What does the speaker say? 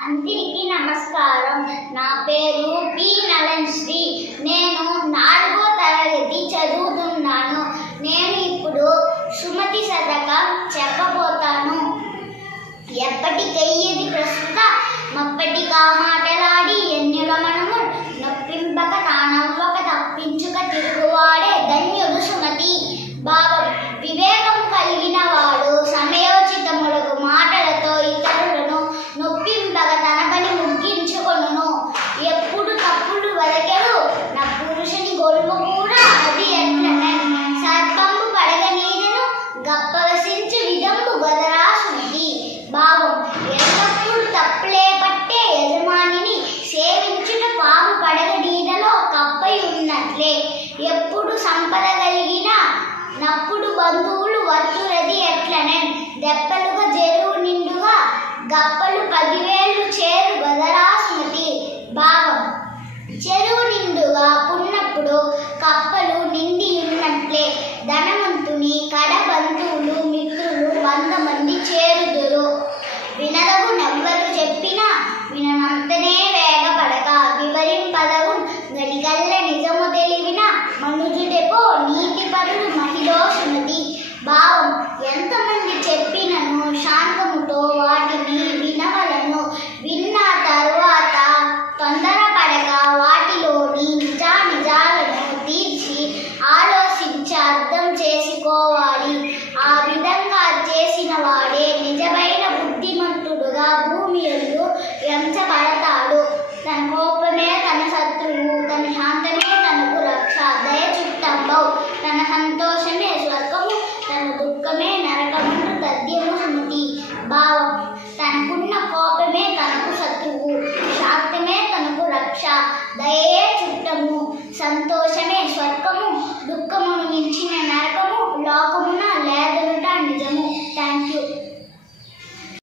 అందరికీ నమస్కారం. నా పేరు పి నలన్శ్రీ. నేను 4వ తరగతి చదువుతున్నాను. నేను ఇప్పుడు సుమతి శతకం చెప్పబోతాను. ఎప్పటికయ్యేది ప్రస్తుత మప్పటికా మాటలాడి ఎన్నుల మనము నొప్పింపక తానవ్వక తప్పించుక తిరుగువాడే ధన్యుడు సుమతి. భావం: వివేకం కలిగిన వాడు సమయోచితములకు మాటలతో ఇతరులను నొప్పింపక తన పని ముగించుకొనును. ఎప్పుడు తప్పులు వరకెడు నా పురుషుని గొలువ కూడా అది ఎట్లనే సర్పంబు పడగ నీడను గప్పవసించు విధంబు గదరా సుమతి. భావం: ఎల్లప్పుడు తప్పులే పట్టే యజమానిని సేవించుట పాము పడగ నీడలో కప్పై ఉన్నట్లే. ఎప్పుడు సంపద కలిగిన నప్పుడు బంధువులు వర్తులది ఎట్లనే దెప్పలుగా చెరువు నిండుగా గప్పలు 10,000 చేరు గదరా సుమతి. భావం: చెరువు నిండుగా పున్నప్పుడు కప్పలు నిండి ఉన్నట్లే ధనవంతుని కడ బంధువులు మిత్రులు 100 మంది చేరుదురు. వినదగు నెవ్వరు చెప్పినా విననంతనే వేగపడక వివరింపదగు గడిగల్ల నిజము తెలివిన మనుజుడెపో నీతి పరుడు మహిళో సుమతి. భావం: ఎంతమంది చెప్పినను శాంతముతో వాటిని వినవలను. విన్న తరువాత తొందరపడక వాటిలోని నిజాలను తీర్చి ఆలోచించి అర్థం చేసుకోవాలి. ఆ విధంగా చేసిన వాడే నిజమైన బుద్ధిమంతుడుగా భూమి యందు ఎంచబడతాడు. తన కోపమే తన శత్రువు, తన శాంతమే తనకు రక్ష. దయ చుట్టంబౌ, తన సంతోషమే స్వర్గము, తన దుఃఖమే నరకమును తథ్యము సుమతి. భావం: తనకున్న కోపమే తనకు శత్రువు, శాంతమే తనకు రక్ష, దయే చుట్టము, సంతోషమే స్వర్గము, దుఃఖమును మించిన నరకము లోకము